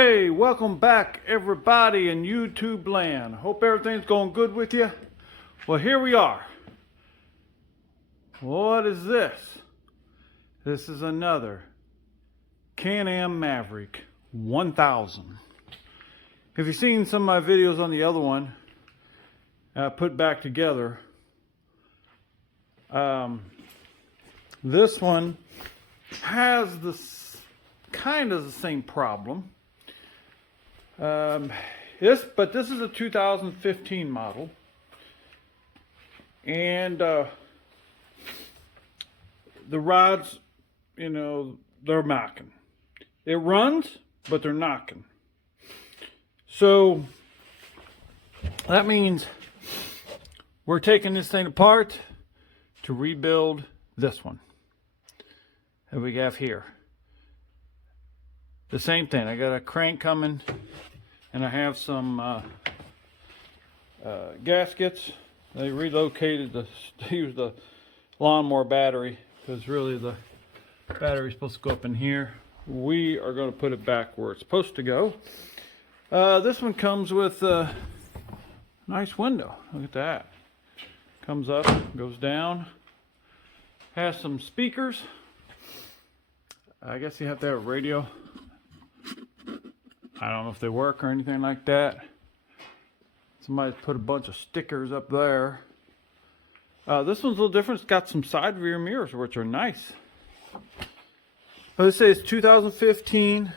Hey, welcome back everybody in YouTube land. Hope everything's going good with you. Well, here we are. What is this? This is another Can-Am Maverick 1000. If you've seen some of my videos on the other one, put back together, this one has this kind of the same problem. But this is a 2015 model, and the rods, they're knocking. It runs, but they're knocking. So that means we're taking this thing apart to rebuild this one that we have here. The same thing. I got a crank coming, and I have some gaskets. They relocated they used the lawnmower battery, because really the battery's supposed to go up in here. We are going to put it back where it's supposed to go. This one comes with a nice window. Look at that. Comes up, goes down. Has some speakers. I guess you have to have a radio. I don't know if they work or anything like that. Somebody put a bunch of stickers up there. This one's a little different. It's got some side rear mirrors, which are nice. Let's say it's 2015.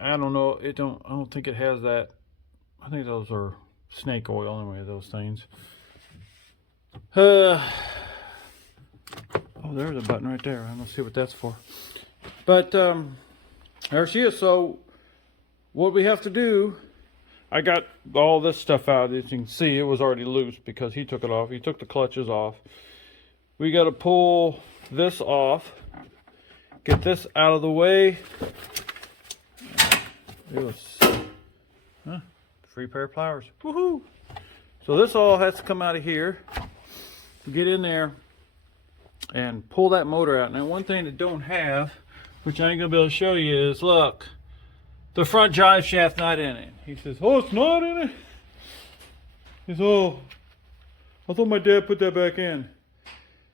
I don't know. I don't think it has that. I think those are snake oil anyway, those things. Oh, there's a button right there. I'm gonna see what that's for. But there she is. So what we have to do, I got all this stuff out. As you can see, it was already loose because he took it off. He took the clutches off. We got to pull this off, get this out of the way. Free pair of pliers. Woohoo! So this all has to come out of here. Get in there and pull that motor out. Now, one thing that don't have, which I ain't gonna be able to show you, is look, the front drive shaft not in it. He says, "Oh, it's not in it." He says, "Oh, I thought my dad put that back in."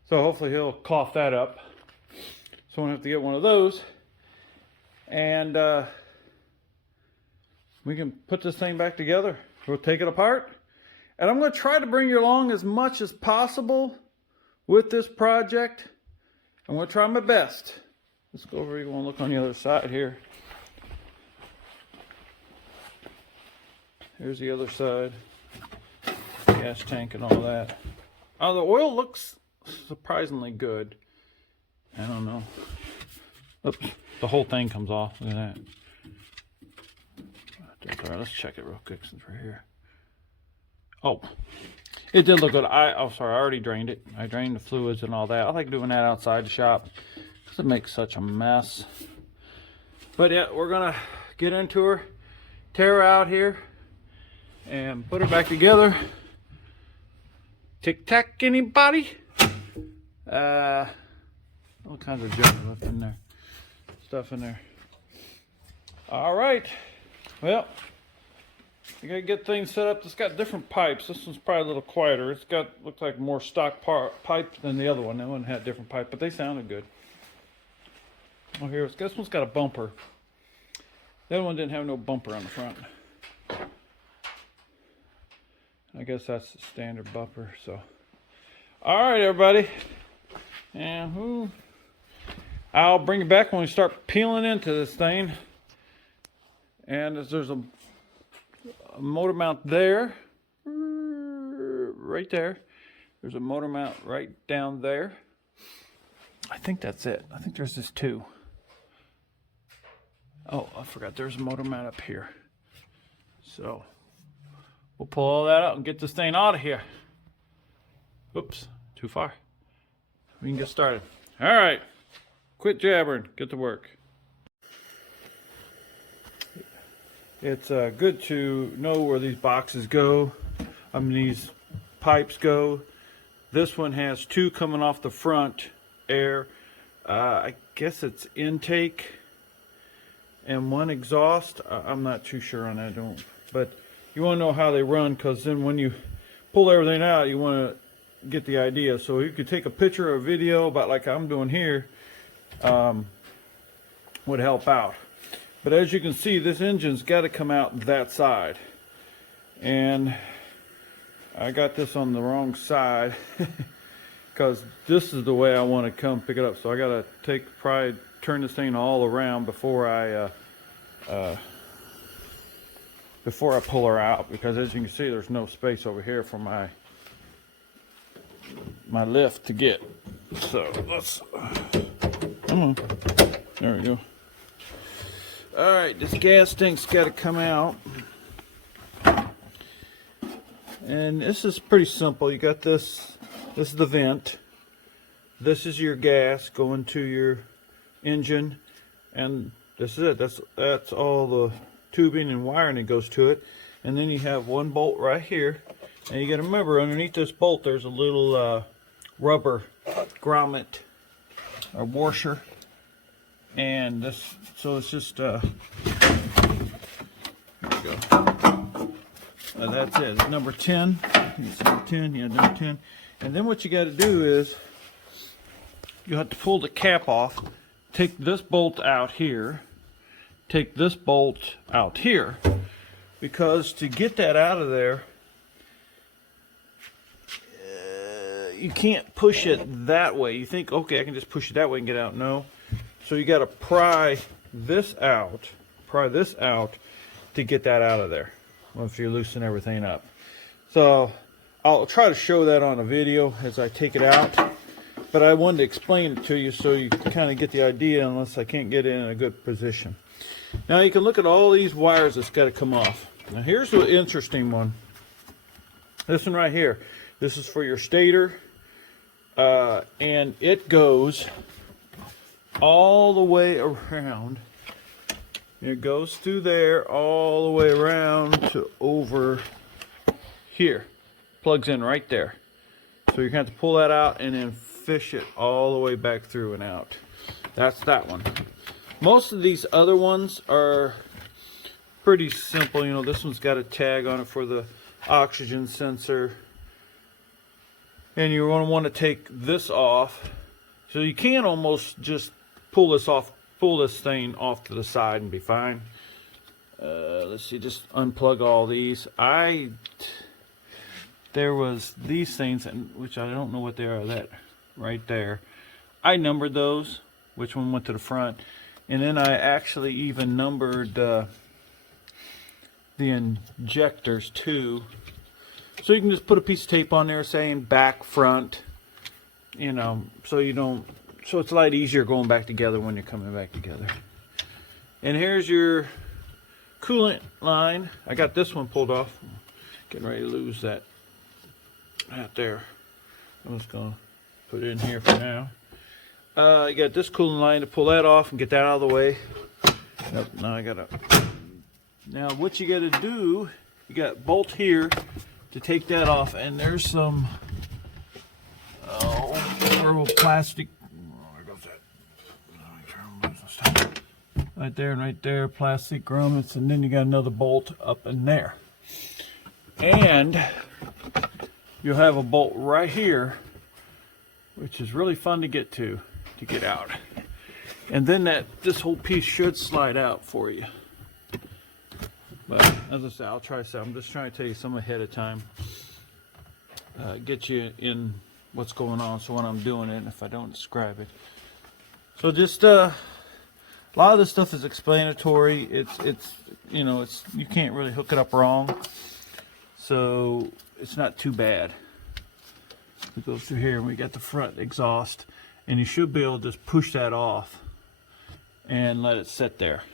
So hopefully he'll cough that up. So I'm gonna have to get one of those, and we can put this thing back together. We'll take it apart, and I'm gonna try to bring you along as much as possible with this project. I'm gonna try my best. Let's go over here and look on the other side here. Here's the other side. Gas tank and all that. Oh, the oil looks surprisingly good. I don't know. Oops, the whole thing comes off. Look at that. That's all right. Let's check it real quick since we're here. Oh, it did look good. Sorry, I already drained it. I drained the fluids and all that. I like doing that outside the shop because it makes such a mess. But yeah, we're gonna get into her, tear her out here, and put her back together. Tic tac, anybody? All kinds of junk up in there, stuff in there. All right. Well, you gotta get things set up. It's got different pipes. This one's probably a little quieter. It's got, looks like more stock pipe than the other one. That one had different pipe, but they sounded good. Oh, here, this one's got a bumper. The other one didn't have no bumper on the front. I guess that's the standard bumper. So, all right, everybody, and I'll bring it back when we start peeling into this thing. And there's a motor mount there, right there. There's a motor mount right down there. I think that's it. I think there's just two. Oh, I forgot there's a motor mount up here. So we'll pull all that out and get this thing out of here. Oops, too far. We can get started. All right, quit jabbering, get to work. It's good to know where these boxes go. These pipes go. This one has two coming off the front air. I guess it's intake. and one exhaust. I'm not too sure on that, but you want to know how they run, because then when you pull everything out, you want to get the idea. So you could take a picture or a video about like I'm doing here, would help out. But as you can see, this engine's got to come out that side, and I got this on the wrong side because this is the way I want to come pick it up. So I got to probably turn this thing all around before I pull her out, because as you can see, there's no space over here for my lift to get. So let's come on. There we go. All right, this gas tank's got to come out, and this is pretty simple. You got this. This is the vent. This is your gas going to your engine, and this is it. That's all the tubing and wiring that goes to it. And then you have one bolt right here, and you got to remember, underneath this bolt there's a little rubber grommet or washer, and this, so it's just there we go. That's it. It's number 10. It's number 10. Yeah, number 10. And then what you got to do is you have to pull the cap off. Take this bolt out here. Take this bolt out here, because to get that out of there, you can't push it that way. You think, okay, I can just push it that way and get out. No. So you got to pry this out to get that out of there once you loosen everything up. So I'll try to show that on a video as I take it out, but I wanted to explain it to you so you can kind of get the idea, unless I can't get it in a good position. Now you can look at all these wires that's got to come off. Now here's the interesting one. This one right here. This is for your stator, and it goes all the way around. It goes through there all the way around to over here. Plugs in right there. So you're going to have to pull that out and then fish it all the way back through and out. That's that one. Most of these other ones are pretty simple. You know, this one's got a tag on it for the oxygen sensor. And you're going to want to take this off. So you can almost just pull this thing off to the side and be fine. Let's see, just unplug all these. There was these things, which I don't know what they are, that right there. I numbered those, which one went to the front. And then I actually even numbered the injectors too. So you can just put a piece of tape on there saying back, front, you know, so it's a lot easier going back together when you're coming back together. And here's your coolant line. I got this one pulled off. Getting ready to lose that out there. I'm just gonna put it in here for now. You got this coolant line to pull that off and get that out of the way. Nope, now what you gotta do, you got bolt here to take that off, and there's some durable plastic. Where goes that? Right there and right there, plastic grommets, and then you got another bolt up in there. And you'll have a bolt right here, which is really fun to get out. And then this whole piece should slide out for you. But as I said, I'll try some. I'm just trying to tell you some ahead of time. Get you in what's going on, so when I'm doing it, and if I don't describe it. So just a lot of this stuff is explanatory. It's you know, you can't really hook it up wrong. So it's not too bad. It goes through here, and we got the front exhaust, and you should be able to just push that off and let it sit there.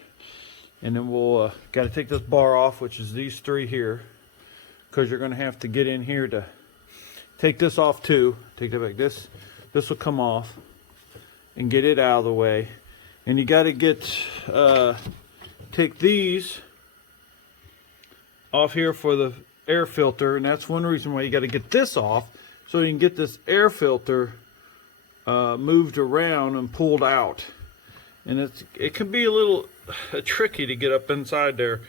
And then we'll got to take this bar off, which is these three here, because you're going to have to get in here to take this off too. Take that back. This will come off and get it out of the way. And you got to get take these off here for the air filter, and that's one reason why you got to get this off, so you can get this air filter moved around and pulled out. and it can be a little tricky to get up inside there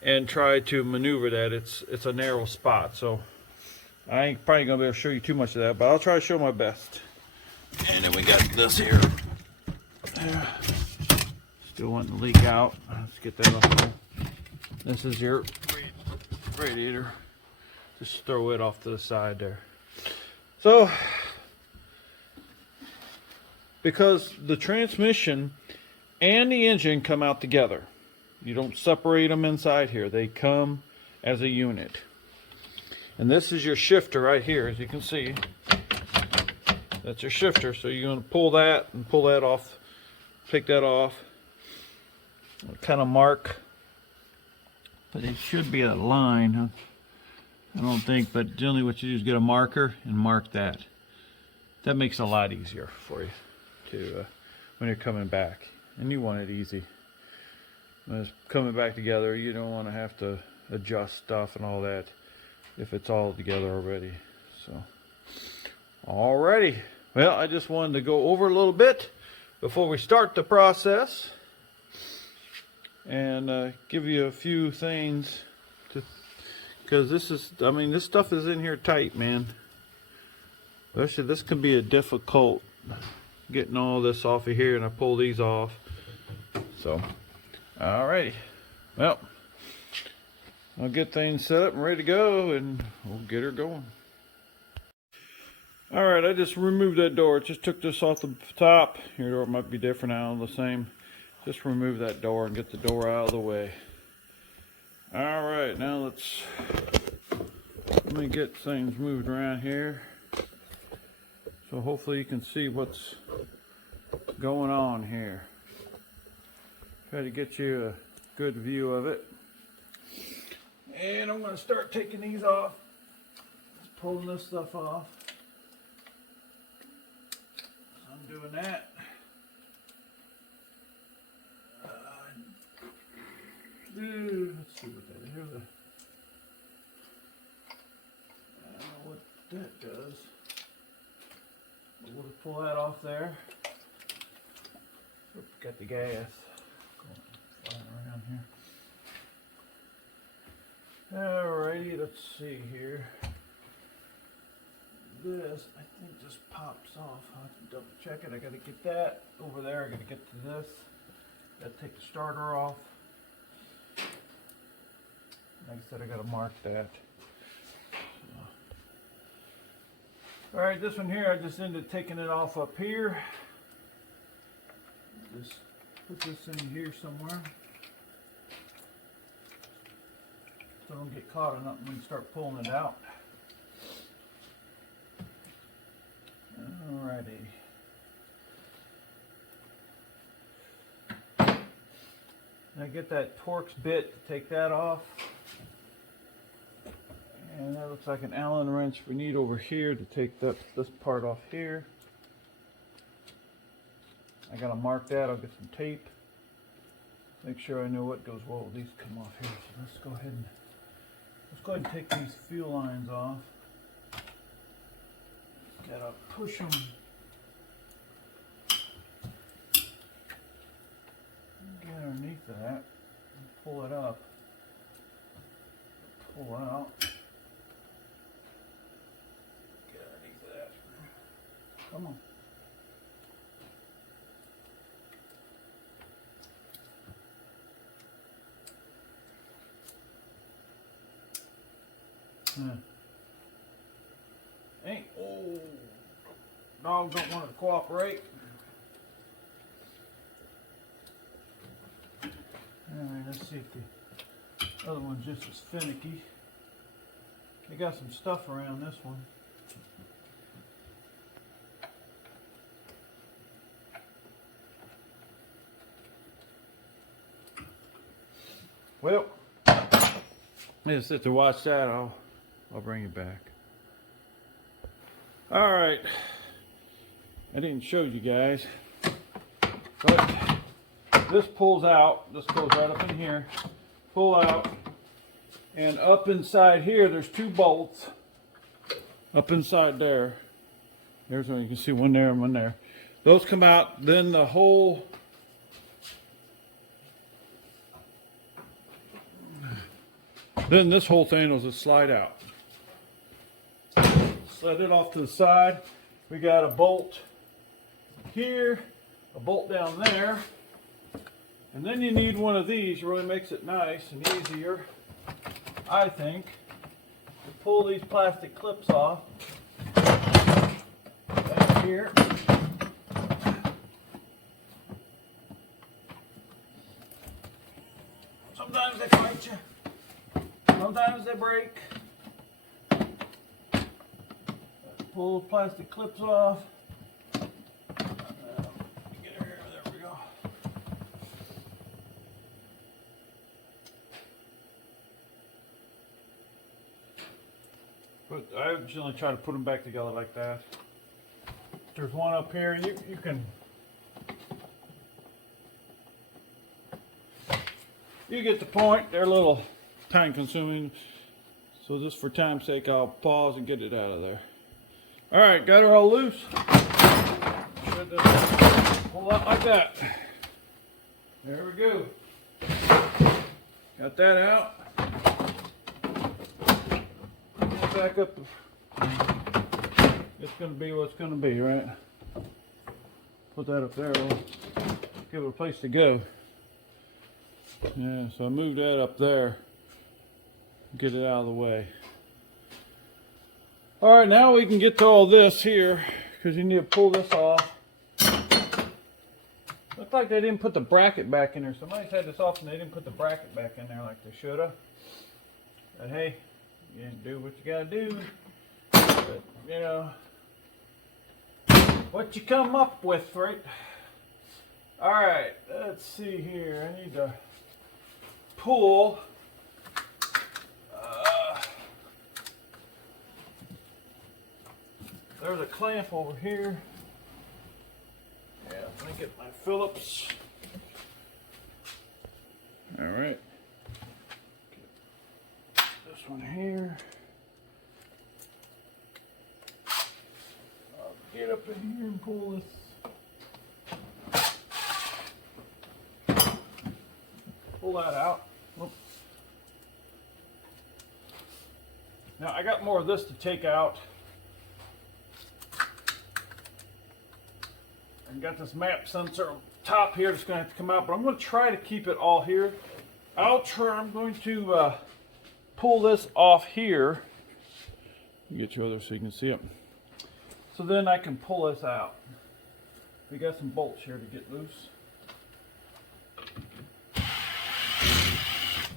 and try to maneuver that. It's a narrow spot, so I ain't probably gonna be able to show you too much of that, but I'll try to show my best. And then we got this here. Still wanting to leak out. Let's get that off there. This is your radiator. Just throw it off to the side there. So, because the transmission and the engine come out together, you don't separate them inside here. They come as a unit. And this is your shifter right here, as you can see. That's your shifter. So you're going to pull that and pull that off. Take that off. Kind of mark. But it should be a line. I don't think, but generally what you do is get a marker and mark that. That makes it a lot easier for you to when you're coming back. And you want it easy. When it's coming back together, you don't want to have to adjust stuff and all that if it's all together already. So, alrighty. Well, I just wanted to go over a little bit before we start the process and give you a few things to, because this is, I mean, this stuff is in here tight, man. Actually, this can be a difficult getting all this off of here, and I pull these off. So, alrighty. Well, I'll get things set up and ready to go, and we'll get her going. Alright, I just removed that door. Just took this off the top. Your door might be different now, the same. Just remove that door and get the door out of the way. Alright, now let me get things moved around here. So hopefully you can see what's going on here. Try to get you a good view of it. And I'm going to start taking these off. Just pulling this stuff off. I'm doing that. Let's see what that is. I don't know what that does. But we'll just pull that off there. Oops, got the gas going flying around here. Alrighty, let's see here. This, I think, just pops off. I'll have to double check it. I gotta get that over there. I gotta get to this. Gotta take the starter off. Like I said, I gotta mark that. Alright, this one here, I just ended up taking it off up here. Just put this in here somewhere. So don't get caught in nothing when you start pulling it out. Alrighty. Now get that Torx bit to take that off. And that looks like an Allen wrench we need over here to take this part off here. I gotta mark that. I'll get some tape. Make sure I know what goes well with these come off here. So let's go ahead and take these fuel lines off. Gotta push them. Get underneath that and pull it up. Pull out. Get underneath that. Come on. Dog don't want to cooperate. Alright, let's see if the other one's just as finicky. They got some stuff around this one. Well, just sit to watch that. I'll bring you back. All right, I didn't show you guys, but this pulls out. This goes right up in here. Pull out, and up inside here, there's two bolts. Up inside there. There's one. You can see one there and one there. Those come out. Then the whole Then this whole thing will just slide out. Slide it off to the side. We got a bolt here, a bolt down there, and then you need one of these. Really makes it nice and easier, I think, to pull these plastic clips off. Down here. Sometimes they fight you. Sometimes they break. Pull the plastic clips off. Get her here. There we go. But I generally try to put them back together like that. There's one up here. You can. You get the point. They're a little time consuming. So just for time's sake, I'll pause and get it out of there. All right, got her all loose. Should just pull out like that. There we go. Got that out. Get back up. It's going to be what's going to be, right? Put that up there. We'll give it a place to go. Yeah, so I moved that up there. Get it out of the way. All right, now we can get to all this here because you need to pull this off. Looks like they didn't put the bracket back in there. Somebody's had this off and they didn't put the bracket back in there like they should have. But hey, you do what you gotta do. But, you know, what you come up with, right? All right, let's see here. I need to pull. There's a clamp over here. Yeah, let me get my Phillips. All right. Get this one here. I'll get up in here and pull this. Pull that out. Oops. Now I got more of this to take out. I got this map sensor on top here that's going to have to come out, but I'm going to try to keep it all here. I'm going to pull this off here. Get you other so you can see it. So then I can pull this out. We got some bolts here to get loose.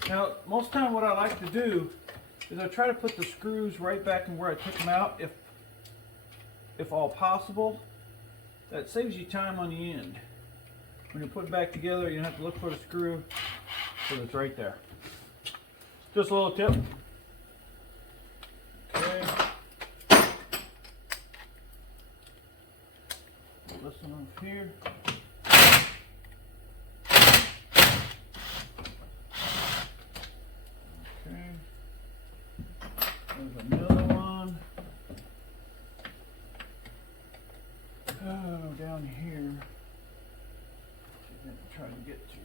Now, most of the time what I like to do is I try to put the screws right back in where I took them out, if all possible. That saves you time on the end. When you put it back together, you don't have to look for the screw, so it's right there. Just a little tip. Okay. Pull this one off here. Okay. There's another one. Oh, down here. Try to get to.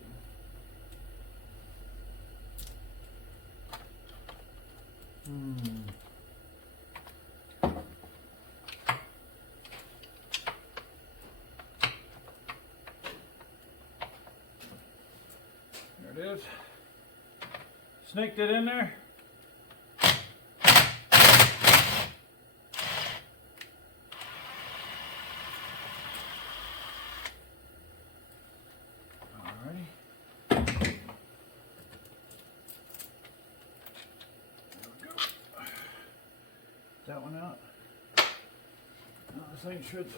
There it is. Snaked it in there. That one out. This thing should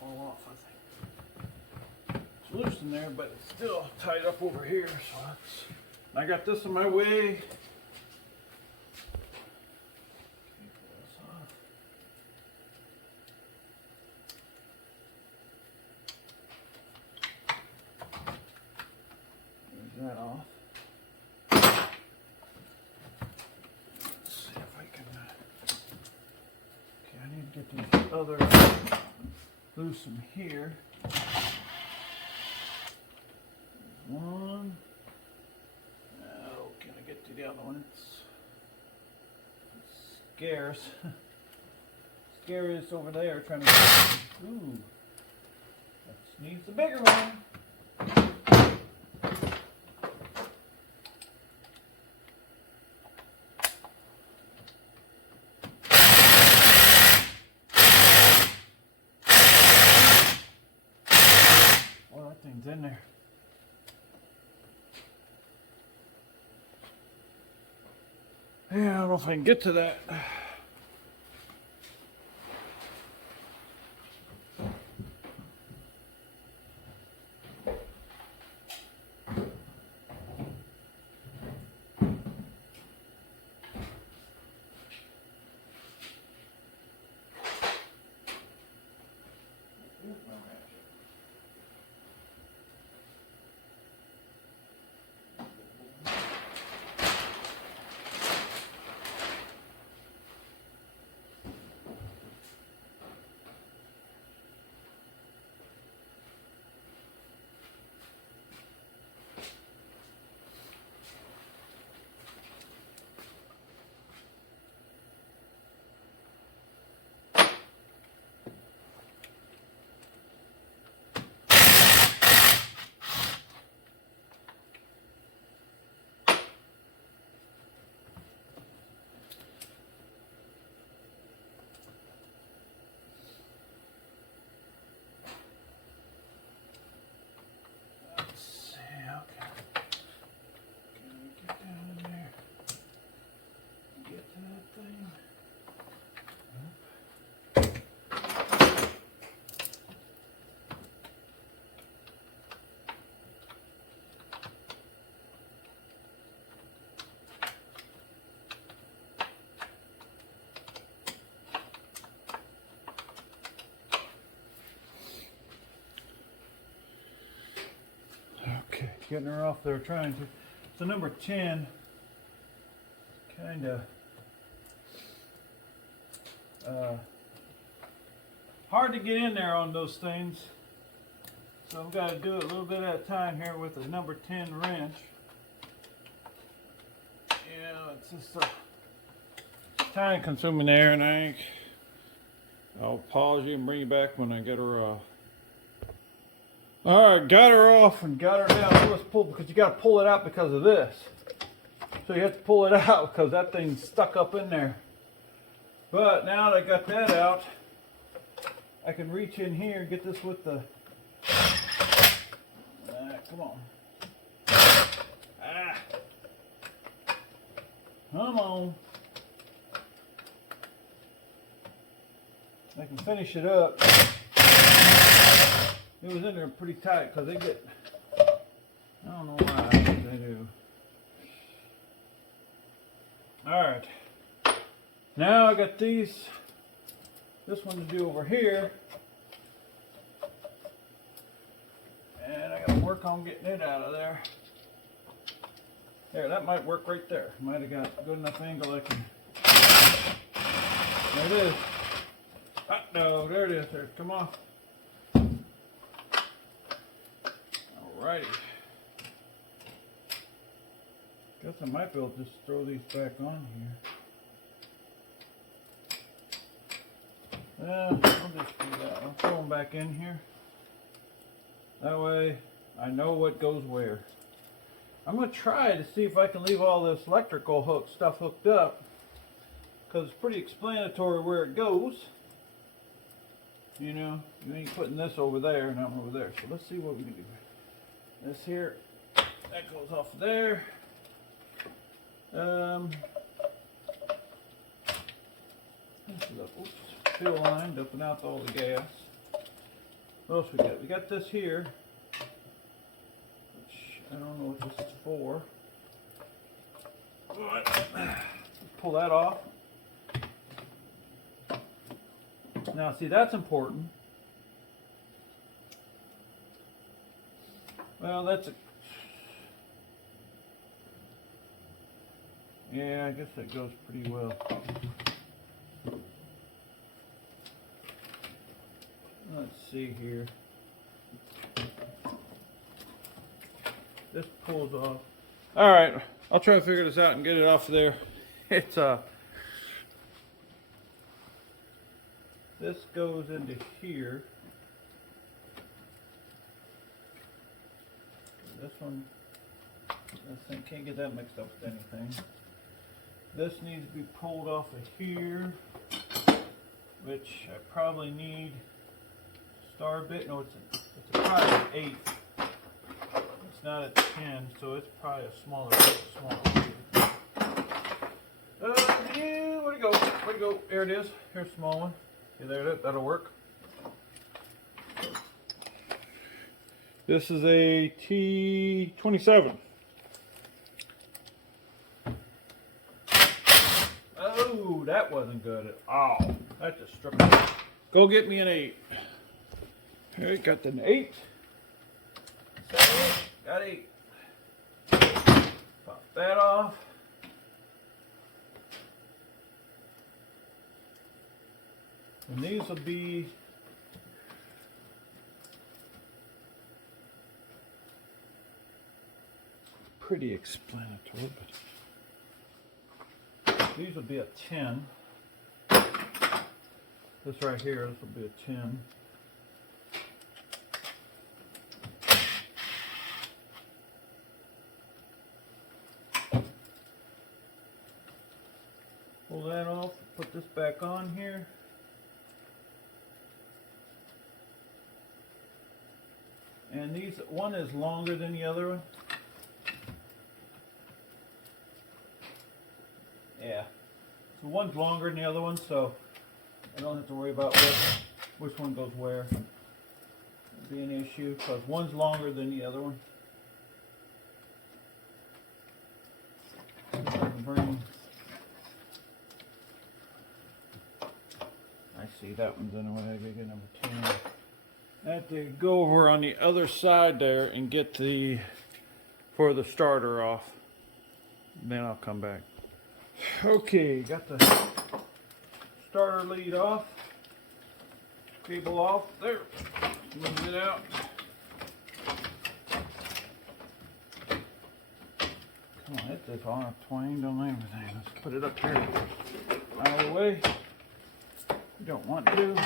fall off, I think. It's loose in there, but it's still tied up over here. So I got this in my way. There's that off. Get these other loose in here. One. Oh, can I get to the other one? scarce. Scariest over there trying to get. Ooh. That needs the bigger one. Well, that thing's in there. Yeah, I don't know if I can get to that. Okay, getting her off there, trying to. So number 10, kind of hard to get in there on those things. So I've got to do it a little bit at a time here with the number 10 wrench. Yeah, it's just time consuming there, and I'll pause you and bring you back when I get her off. Alright, got her off and got her down. So let's pull, because you got to pull it out because of this. So you have to pull it out because that thing's stuck up in there. But now that I got that out, I can reach in here and get this with the... come on. Come on. I can finish it up. It was in there pretty tight because they get, I don't know why, they do. Alright. Now I got this one to do over here. And I gotta work on getting it out of there. There, that might work right there. Might have got a good enough angle I can. There it is. No, there it is. There, come on. Alrighty. Guess I might be able to just throw these back on here. I'll just do that. I'll throw them back in here. That way I know what goes where. I'm going to try to see if I can leave all this electrical stuff hooked up, because it's pretty explanatory where it goes. You know, you ain't putting this over there and I'm over there. So let's see what we can do. This here, that goes off there. This is a fill line, dumping out all the gas. What else we got? We got this here, which I don't know what this is for. Let's pull that off. Now, see, that's important. Well, that's a... Yeah, I guess that goes pretty well. Let's see here. This pulls off. All right, I'll try to figure this out and get it off there. It's This goes into here. This one, this thing can't get that mixed up with anything. This needs to be pulled off of here, which I probably need a star bit. No, it's probably an 8. It's not a 10, so it's probably a smaller bit. Yeah, where'd it go? Where'd it go? There it is. Here's a small one. See, there it is. That'll work. This is a T27. Oh, that wasn't good at all. That just struck me. Go get me an 8. All right, got an 8. Got 8. Pop that off. And these will be pretty explanatory, but these will be a 10. This right here, this will be a 10. Pull that off, put this back on here. And these, one is longer than the other one. Yeah. So one's longer than the other one, so I don't have to worry about which one goes where. It'll be an issue because one's longer than the other one. I see that one's anyway. I get number 10. I have to go over on the other side there and get the starter off. Then I'll come back. Okay, got the starter lead off. Cable off. There. Move it out. Come on, hit this on twanged on everything. Let's put it up here out of the way. You don't want to.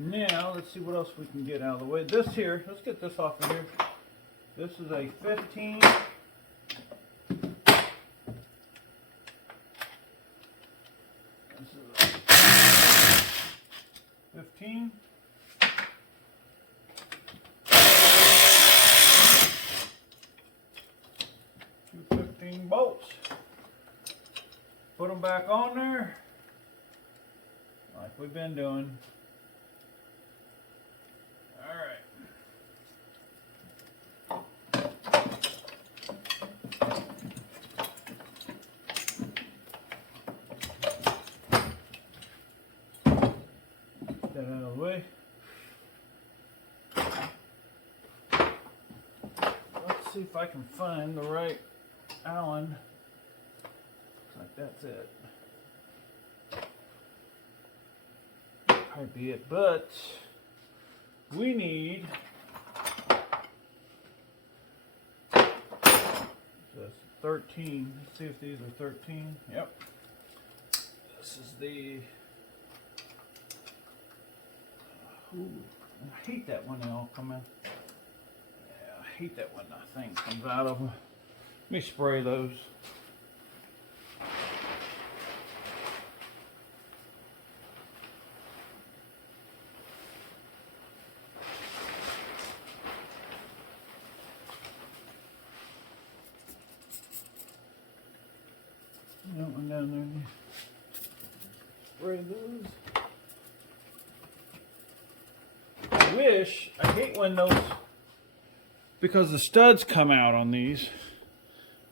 Now, let's see what else we can get out of the way. This here, let's get this off of here. This is a 15. This is a 15. 215 bolts. Put them back on there, like we've been doing. That out of the way. Let's see if I can find the right Allen. Looks like that's it. Might be it, but we need this 13. Let's see if these are 13. Yep. This is the. Ooh, I hate that when they all come in. Yeah, I hate that when the thing comes out of them. Let me spray those. That one down there. Spray those. I hate when those, because the studs come out on these.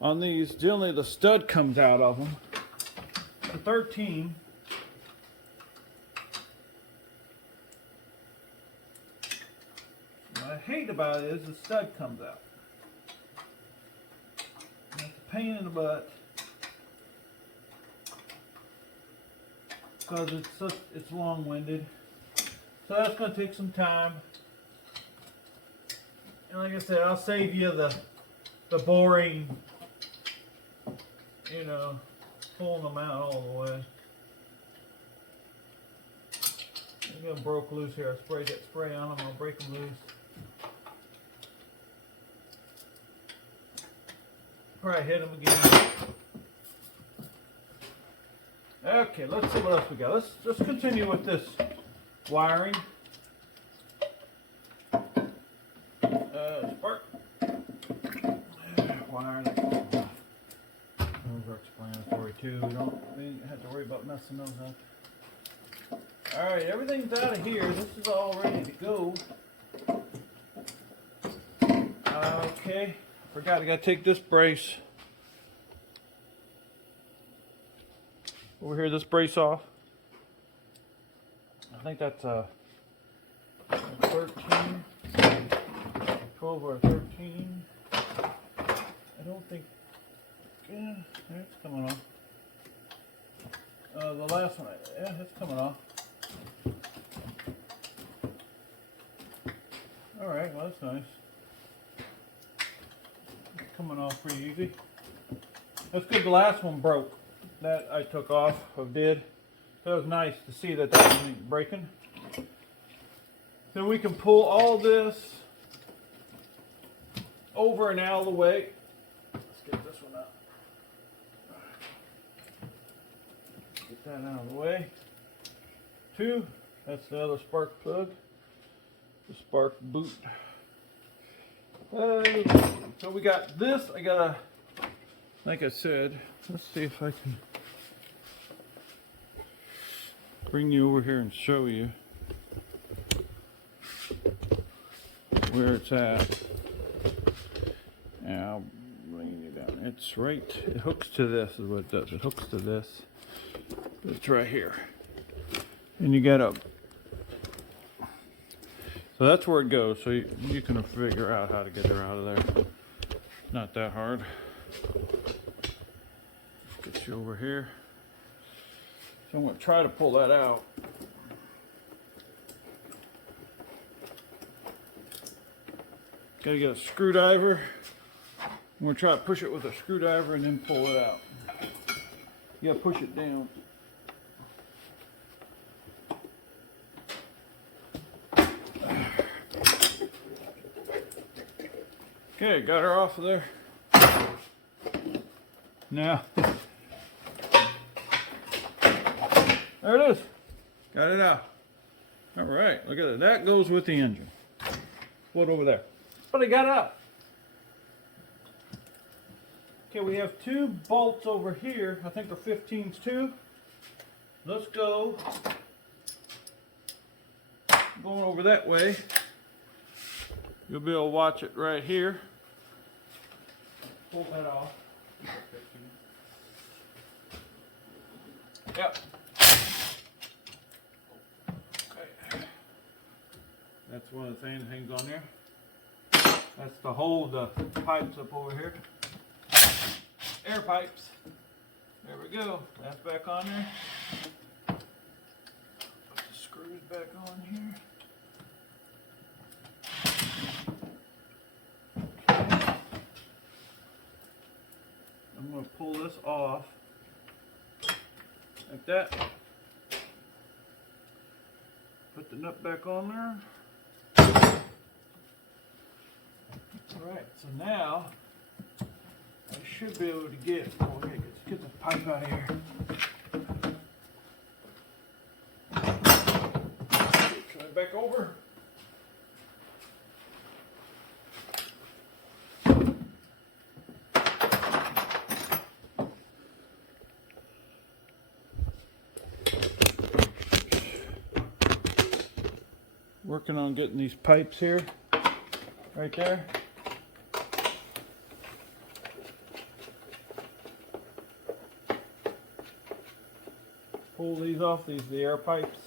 On these, generally the stud comes out of them. The 13. What I hate about it is the stud comes out. It's a pain in the butt. Because it's long-winded. So that's going to take some time. And like I said, I'll save you the boring, you know, pulling them out all the way. them broke loose here. I sprayed that spray on them. I'll break them loose. Probably hit them again. Okay, let's see what else we got. Let's continue with this wiring. Spark. Wire. Those are explanatory too. We don't have to worry about messing those up. Alright, everything's out of here. This is all ready to go. Okay. Forgot I gotta take this brace over here, this brace off. I think that's a 13, 12 or 13. I don't think, yeah, it's coming off. The last one, yeah, it's coming off. Alright, well that's nice. It's coming off pretty easy. That's good, the last one broke. That I took off, or did. That was nice to see that wasn't breaking. Then we can pull all this over and out of the way. Let's get this one out. Get that out of the way. 2, that's the other spark plug. The spark boot. So we got this. I gotta, like I said, let's see if I can bring you over here and show you where it's at. Now I'll bring you down. It's right, it hooks to this is what it does. It hooks to this. It's right here. And you get up. So that's where it goes. So you can figure out how to get her out of there. Not that hard. Get you over here. So I'm going to try to pull that out. Gotta get a screwdriver. I'm going to try to push it with a screwdriver and then pull it out. You gotta push it down. Okay, got her off of there. Now, there it is. Got it out. All right, look at that. That goes with the engine. Float over there. But I got it out. Okay, we have 2 bolts over here. I think they're 15s too. Let's go. Going over that way. You'll be able to watch it right here. Pull that off. Yep. Okay. That's one of the things on there. That's to hold the pipes up over here. Air pipes. There we go. That's back on there. Put the screws back on here. I'm going to pull this off like that. Put the nut back on there. Alright, so now I should be able to get, let's get the pipe out of here. Turn it back over. Working on getting these pipes here, right there. Pull these off, these are the air pipes.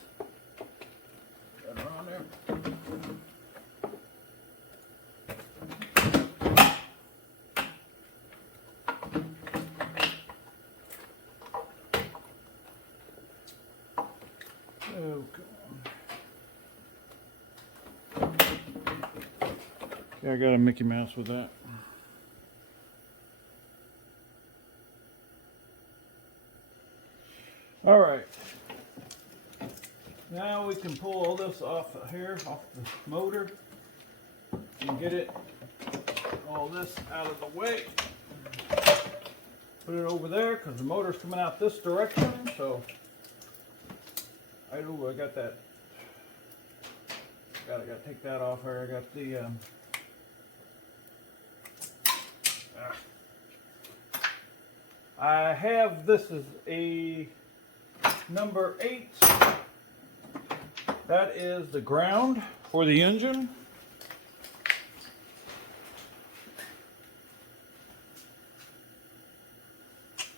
Got them on there. Oh, come on. Yeah, I got a Mickey Mouse with that. All right. Now we can pull all this off of here, off the motor, and get it, all this out of the way. Put it over there because the motor's coming out this direction. So I got that. Gotta take that off here. I got the I have, this is a number 8. That is the ground for the engine.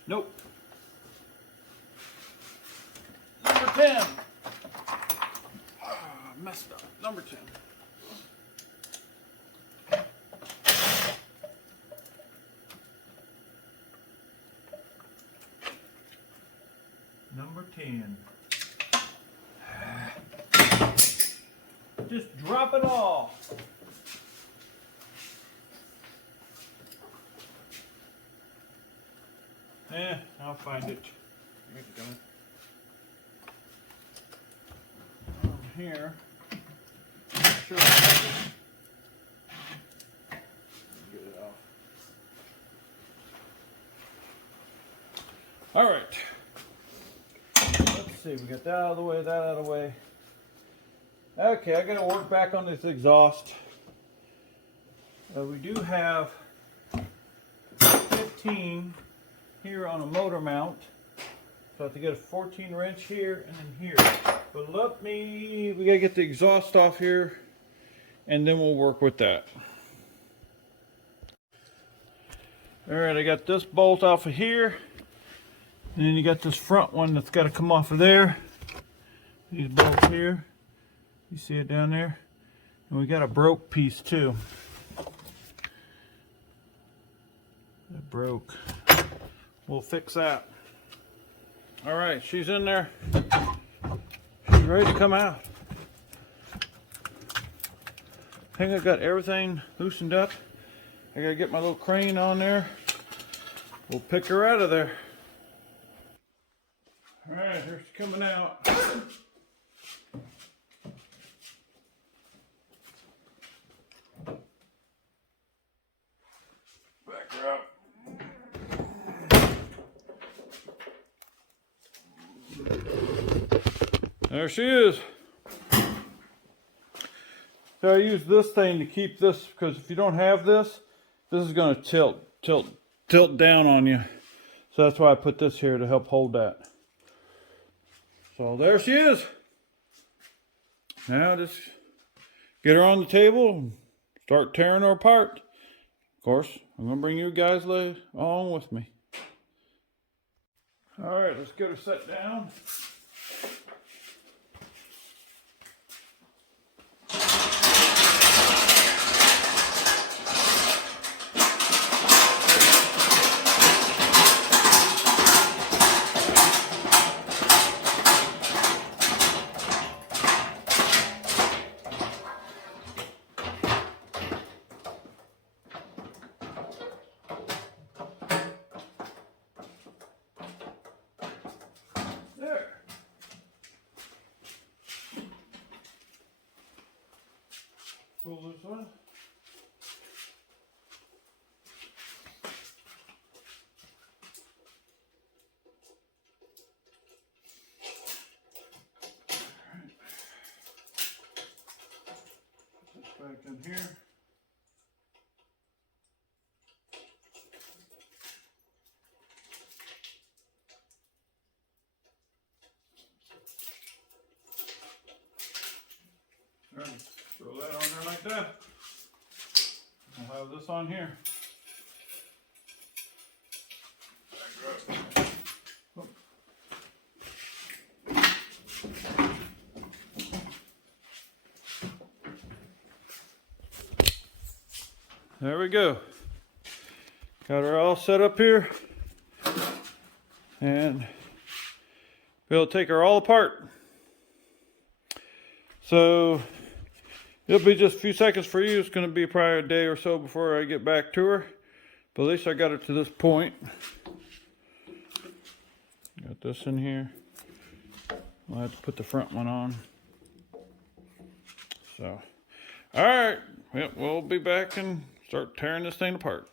Nope. Number 10. Messed up. Number 10. Number 10. Just drop it off. I'll find it. Here. Sure. Get it off. All right. Let's see. We got that out of the way. That out of the way. Okay, I got to work back on this exhaust. We do have 15 here on a motor mount. So I have to get a 14 wrench here and then here. But we got to get the exhaust off here and then we'll work with that. All right, I got this bolt off of here. And then you got this front one that's got to come off of there. These bolts here. You see it down there? And we got a broke piece too. That broke. We'll fix that. All right, she's in there. She's ready to come out. I think I got everything loosened up. I gotta get my little crane on there. We'll pick her out of there. All right, here she's coming out. Back her up. There she is. So I use this thing to keep this, because if you don't have this, this is going to tilt down on you. So that's why I put this here to help hold that. So there she is. Now just get her on the table and start tearing her apart. Of course, I'm going to bring you guys along with me. All right, let's get her set down. Pull this one. Put this back in here. All right. Throw that on there like that. I'll have this on here. There we go. Got her all set up here. And be able to take her all apart. So it'll be just a few seconds for you. It's going to be probably a day or so before I get back to her. But at least I got her to this point. Got this in here. We'll have to put the front one on. So, all right, we'll be back and start tearing this thing apart.